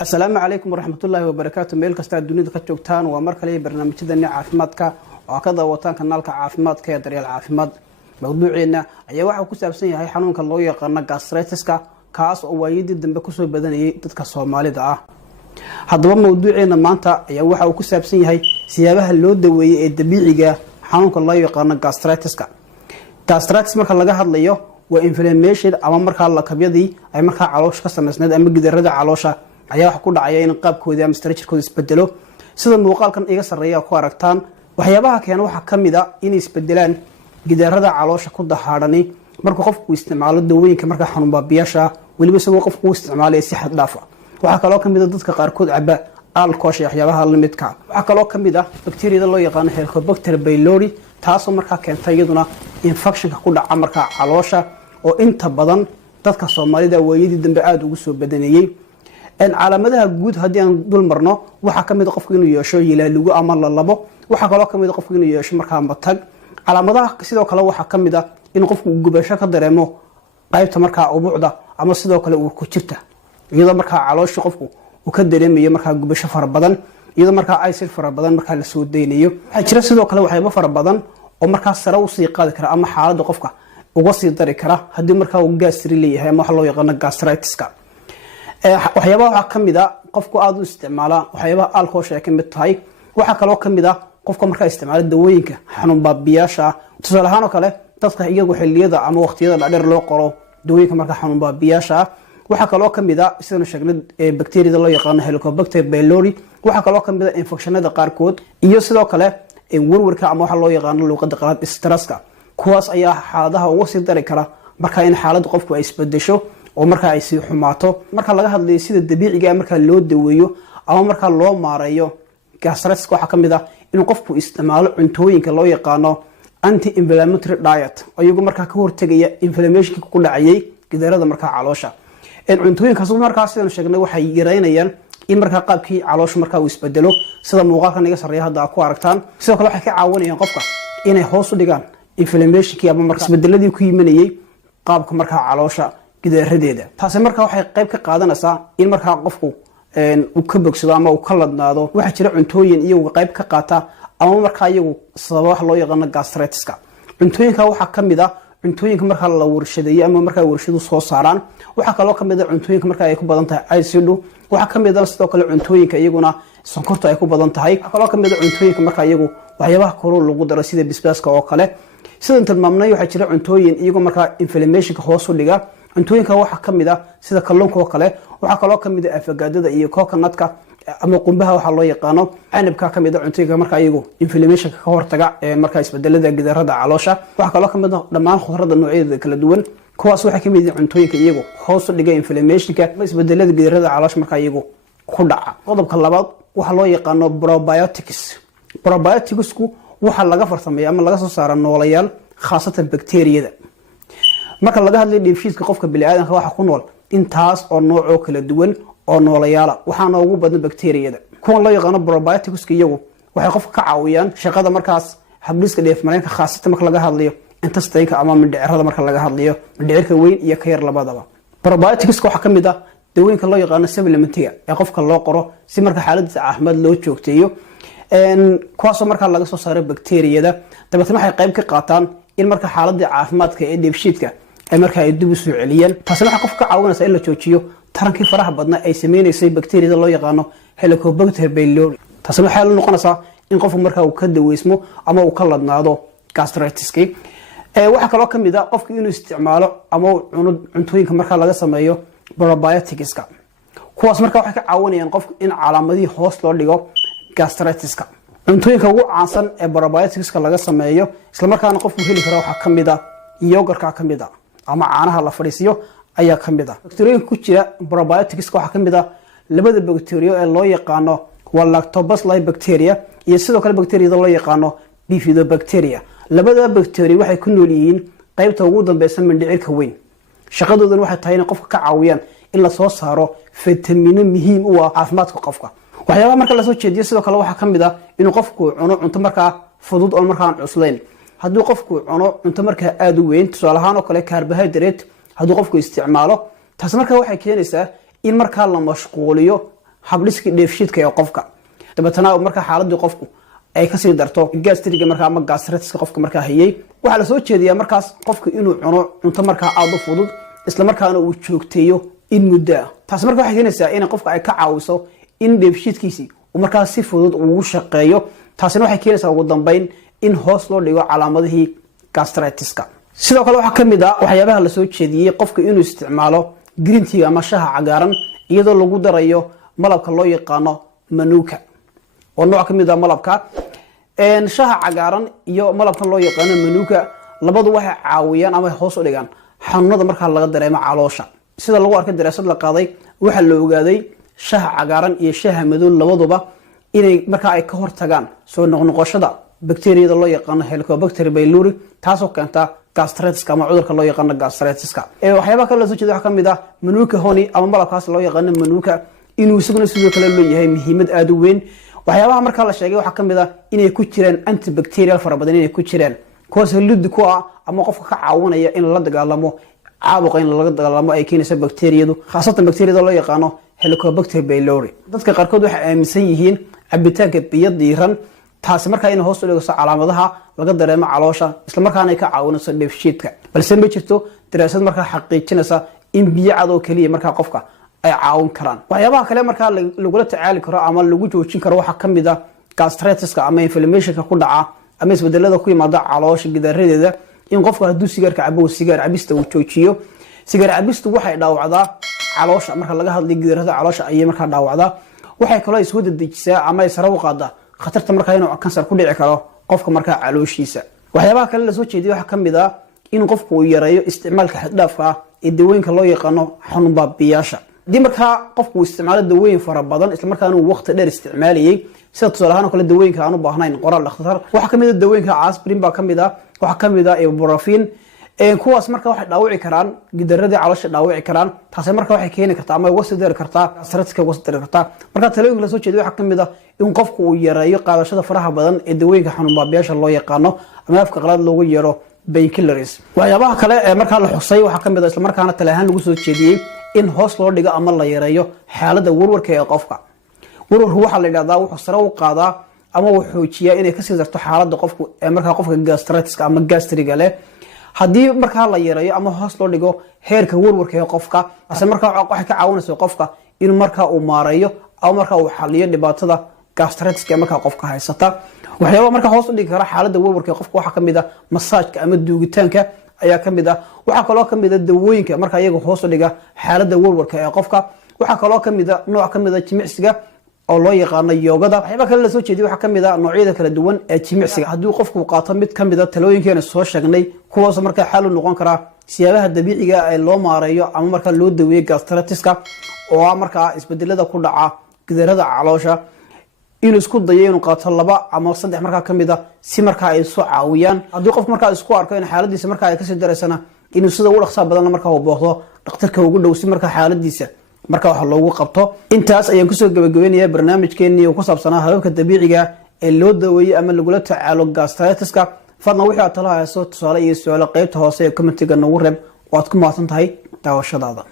السلام عليكم ورحمة الله وبركاته. ميل كستا الدنيا كجوجتان ومركلي برنامجيدنا عافمادka oo ka daawataan kanaalka caafimaadka ee daryeel caafimaad. Mawduuceena ayaa waxa uu ku saabsan yahay xanuunka loo yaqaan gastritis-ka kaas oo waayidii dambe ku soo badanayay dadka Soomaalida ah. Haddaba mawduuceena maanta ayaa waxa uu ku saabsan yahay siyaabaha loo daweeyo ee dabiiciga xanuunka loo yaqaan gastritis-ka. Gastritis marka laga hadlayo waa inflammation ama marka la kabyadii ay marka caloosha ka samaysnayd ama gidarada caloosha ayaa wax ku dhacaya in qaabkooda ama structure-kooda isbedelo sida muuqaalkan iga sareeya ku aragtaan. waxyaabaha keenay waxa kamid ah in isbedelaan gidarada caloosha ku dahaadhani marka qofku isticmaalo dawooyinka marka xanuun baabiyaasha waliba isagoo qofku isticmaalay si xad dhaaf ah. waxa kale oo kamid ah dadka qaar kood caba alcohol iyo waxyaabaha la midka waxa kale oo kamid ah bakteeriyada loo yaqaan Helicobacter pylori taasoo marka keentay iyaduna infection ku dhaca marka caloosha oo inta badan dadka Soomaalida waayidii dambe aad ugu soo badanayay. calaamadaha guud hadii aan dul marno waxa kamid ah qofku inuu yeesho yilaalugo ama la labo waxa kale oo kamid ah qofku inuu yeesho marka matag. calaamadaha sidoo kale waxa kamid ah in qofku gubasho ka dareemo qaybta marka ubuucda ama sidoo kale uu ku jirta iyadoo marka caloosha qofku uu ka dareemayo marka gubasho fara badan iyadoo marka acid fara badan marka la soo deynayo. waxa jira sidoo kale waxyaabo fara badan oo marka sare u sii qaadi kara ama xaaladda qofka uga sii dari kara hadii marka uu gastri leeyahay ama waxa loo yaqaan gastritis-ka. waxyaabaha waxa kamid ah qofku aad u isticmaala waxyaabaha alcohol ay kamid tahay waxa kale oo kamid ah qofka marka isticmaala dawooyinka xanuun baabiyaasha tusaale ahaan oo kale dadka iyagu xilliyada ama waqtiyada dheer loo qoro dawooyinka marka xanuun baabiyaasha waxa kale oo kamid ah sidoo sheegnay bakteeriyada loo yaqaan Helicobacter pylori waxa kale oo kamid ah infectionada qaar kood iyo sidoo kale warwarka ama waxa loo yaqaan luqadda qalaad stresska kuwaas ayaa xaaladaha uga sii dari kara marka in xaaladda qofku ay isbedesho oo marka ay si xumaato marka laga hadlayo sida dabiiciga marka loo daweeyo ama marka loo maareeyo gastritis-ka waxa kamid ah in qofku isticmaalo cuntooyinka loo yaqaano anti-inflammatory diet oo iyagu marka ka hortagaya inflammation-ka ku dhacayay gidarada marka caloosha. cuntooyinkaas marka sidaan sheegnay waxay yareynayaan in marka qaabkii caloosha marka uu isbedelo sida muuqaalkan iga sareeya hadda ku aragtaan. sidoo kale waxay ka caawinayaan qofka inay hoos u dhigaan inflammation-ka ama marka isbedeladii ku yimaanayay qaabka marka caloosha gidaradeeda. taasi marka waxay qayb ka qaadanaysaa in marka qofku uu ka bogsado ama uu ka ladnaado. waxa jira cuntooyin iyagu qayb ka qaata ama marka iyagu sabab wax loo yaqaan gastritis-ka. cuntooyinka waxa kamid ah cuntooyinka marka la warshadeeyo ama marka warshadu soo saaraan waxa kale oo kamid ah cuntooyinka marka ay ku badan tahay acid waxa kamid ah sidoo kale cuntooyinka iyaguna sonkorta ay ku badan tahay waxa kale oo kamid ah cuntooyinka marka iyagu waxyaabaha kale lagu daro sida bisbaaska oo kale. sidoo tilmaamnay waxa jira cuntooyin iyagu marka inflammation-ka hoos u dhiga cuntooyinka waxa kamid ah sida kalluunka oo kale waxa kale oo kamid ah afagaadada iyo coconut-ka ama qumbaha waxa loo yaqaano canabka kamid ah cuntooyinka marka iyagu inflammation-ka ka hortaga marka isbedelada gidarada caloosha waxa kale oo kamid ah dhammaan khudradda noocyada kala duwan kuwaas waxa kamid ah cuntooyinka iyagu hoos u dhiga inflammation-ka isbedelada gidarada caloosha marka iyagu ku dhaca. qodobka labaad waxa loo yaqaano probiotics. probiotics-ku waxa laga farsameeyaa ama laga soo saaro noolayaal khaasatan bakteeriyada. marka laga hadlayo dheefshiidka qofka bini'aadamka waxa ku nool intaas oo nooc oo kala duwan oo noolayaal waxaana ugu badan bakteeriyada. kuwan loo yaqaan probiotics iyagu waxay qofka ka caawiyaan shaqada markaas habdhiska dheefmareenka khaasatan marka laga hadlayo intestine-ka ama mindhicirada marka laga hadlayo mindhicirka weyn iyo ka yar labadaba. probiotics waxa kamid ah dawooyinka loo yaqaan supplementiga ee qofka loo qoro si marka xaaladdiisa caafimaad loo joogteeyo kuwaasoo marka laga soo saaro bakteeriyada dabeetana waxay qayb ka qaataan in marka xaaladda caafimaadka ee dheefshiidka ay marka ay dib u soo celiyaan. taasina waxa qofka ka caawinaysa in la joojiyo tarankii faraha badna ay sameeynaysa bakteeriyada loo yaqaano Helicobacter pylori. taasina waxay la noqonaysaa in qofku marka uu ka daweysmo ama uu ka ladnaado gastritis-ka. waxa kale oo kamid ah qofku inuu isticmaalo ama cuno cuntooyinka marka laga sameeyo probiotics-ka kuwaas marka waxay ka caawinayaan qofku in calaamadii hoos loo dhigo gastritis-ka. cuntooyinka ugu caansan ee probiotics-ka laga sameeyo isla markaana qofku heli karo waxa kamid ah yogurt-ka kamid ah ama caanaha la fadhiisiyo ayaa kamid ah. bakteeriyada ku jira probiotics-ka waxa kamid ah labada bakteeriyo ee loo yaqaano lactobacillus bacteria iyo sidoo kale bakteeriyada loo yaqaano bifidobacteria. labada bakteeriyo waxay ku nool yihiin qaybta ugu dambaysa mindhicirka weyn. shaqadoodan waxay tahay in qofka ka caawiyaan in la soo saaro fitamiino muhiim u ah caafimaadka qofka. waxyaabaha marka la soo jeediyo sidoo kale waxa kamid ah inuu qofku cuno cunto marka fudud oo marka aan cuslayn. haddii qofku cuno cunto marka aad u weyn tusaale ahaan oo kale carbohydrate haddii qofku isticmaalo taas marka waxay keenaysaa in marka la mashquuliyo habdhiskii dheefshiidka ee qofka. dabeetana marka xaaladii qofku ay ka sii darto gastriga marka ama gastritis qofka marka hayay, waxa la soo jeediyaa markaas qofka inuu cuno cunto marka aad u fudud isla markaana uu joogteeyo in muddo. taas marka waxay keenaysaa in qofka ay ka caawiso in dheefshiidkiisi uu marka si fudud ugu shaqeeyo. taasina waxay keenaysaa ugu dambeyn in hoos loo dhigo calaamadihii gastritiska. sidoo kale waxa kamid ah waxyaabaha la soo jeediyay qofka inuu isticmaalo green tea ama shaaha cagaaran iyadoo lagu darayo malabka loo yaqaano manuka oo nooc kamid ah malabka. shaaha cagaaran iyo malabka loo yaqaano manuka labadu waxay caawiyaan ama hoos u dhigaan xanuunada marka laga dareemo caloosha. sida lagu arkay daraasad la qaaday waxa la ogaaday shaaha cagaaran iyo shaaha madow labaduba inay marka ay ka hortagaan soo noqnoqoshada bakteeriyada loo yaqaano Helicobacter pylori taasoo keenta gastritis ama cudurka loo yaqaano gastritiska. waxyaabaha kale la soo jeedo waxa kamid ah manuka honey ama malabkaas loo yaqaano manuka inuu isaguna sidoo kale leeyahay muhiimad aad u weyn. waxyaabaha marka la sheegay waxa kamid ah inay ku jiraan antibacterial farabadan inay ku jiraan kuwaas lid ku ah ama qofka ka caawinaya in la dagaalamo caabuqa in la dagaalamo ay keenayso bakteeriyadu khaasatan bakteeriyada loo yaqaano Helicobacter pylori. dadka qaarkood waxay aaminsan yihiin cabitaanka biyo diiran taasi marka in hoos u dhigo calaamadaha laga dareemo caloosha isla markaana ay ka caawinayso dheefshiidka. balse ma jirto daraasad marka xaqiijinaysa in biyo cad oo kaliya marka qofka ay caawin karaan. waxyaabaha kale marka lagula tacaali karo ama lagu joojin karo waxa kamid ah gastritiska ama inflammationka ku dhaca ama isbedelada ku yimaada caloosha gidaaradeeda. in qofka hadduu sigaarka cabo sigaar cabista uu joojiyo. sigaar cabistu waxay dhaawacdaa caloosha marka laga hadlayo gidaarada caloosha ayay marka dhaawacdaa. waxay kale soo dedejisaa ama ay sare u qaadaa khatarta marka inuu kansar ku dhici karo qofka marka calooshiisa. waxyaabaha kale la soo jeediyo waxa kamid ah in qofku uu yareeyo isticmaalka xad dhaafka ah ee dawooyinka loo yaqaano xanuun baabiyaasha. dii marka qofku isticmaalo dawooyin fara badan isla markaana uu waqti dheer isticmaalayay sida tusaale ahaan kale dawooyinka aan u baahnayn qoraal dhakhtar waxa kamid ah dawooyinka aspirin baa kamid ah waxa kamid ah ibuprofen kuwaas marka waxay dhaawici karaan gidaarada caloosha dhaawici karaan. taas marka waxay keeni kartaa ama uga sidari kartaa gastritis uga sidari kartaa. marka talooyinka la soo jeediyo waxa kamid ah in qofku uu yareeyo qaadashada faraha badan ee dawooyinka xanuun baabiyaasha loo yaqaano ama afka qalaad loogu yeero painkillers. waxyaabaha kale ee marka la xusay waxa kamid ah isla markaana talahaan lagu soo jeediyay in hoos loo dhigo ama la yareeyo xaaladda warwarka ee qofka. warwarku waxa la yiraahdaa wuxuu sare u qaadaa ama uu xoojiyaa inay ka sii darto xaaladda qofku ee marka qofka gastritiska ama gastriga leh. haddii marka la yareeyo ama hoos loo dhigo heerka warwarka ee qofka asal marka waxay ka caawinaysaa qofka in marka uu maareeyo ama marka uu xalliyo dhibaatada gastritiska marka qofka haysata. waxyaabo marka hoos u dhigi kara xaaladda warwarka ee qofka waxa kamid ah masaajka ama duugitaanka ayaa kamid ah. waxa kaloo kamid ah dawooyinka marka iyaga hoos u dhiga xaaladda warwarka ee qofka. waxa kaloo kamid ah nooc kamid ah jimicsiga oo loo yaqaano yoogada. waxyaabaha kale la soo jeediyo waxa kamid ah noocyada kala duwan ee jimicsiga. haddii qofku qaato mid kamid ah talooyinkeena soo sheegnay kuwaas marka xal u noqon kara siyaabaha dabiiciga ah ee loo maareeyo ama marka loo daweeyo gastritiska oo marka isbedelada ku dhaca gidaarada caloosha inuu isku dayo inuu qaato 2 ama 3 marka kamid ah si marka ay soo caawiyaan. haddii qofku marka isku arko in xaaladiisa marka ay ka sii dareysana inuu sida ugu dhaqso badan marka uu booqdo dhakhtarka ugu dhow si marka xaaladiisa marka waxa loogu qabto. intaas ayaan kusoo gabagabeynayaa barnaamijkeennii oo ku saabsanaa hababka dabiiciga ee loo daweeyo ama lagula tacaalo gastritiska. fadlan wixii aad talo hayso tusaale iyo su'aalo qaybta hoose ee commentiga nagu reeb oo aad ku mahadsan tahay daawashadaada.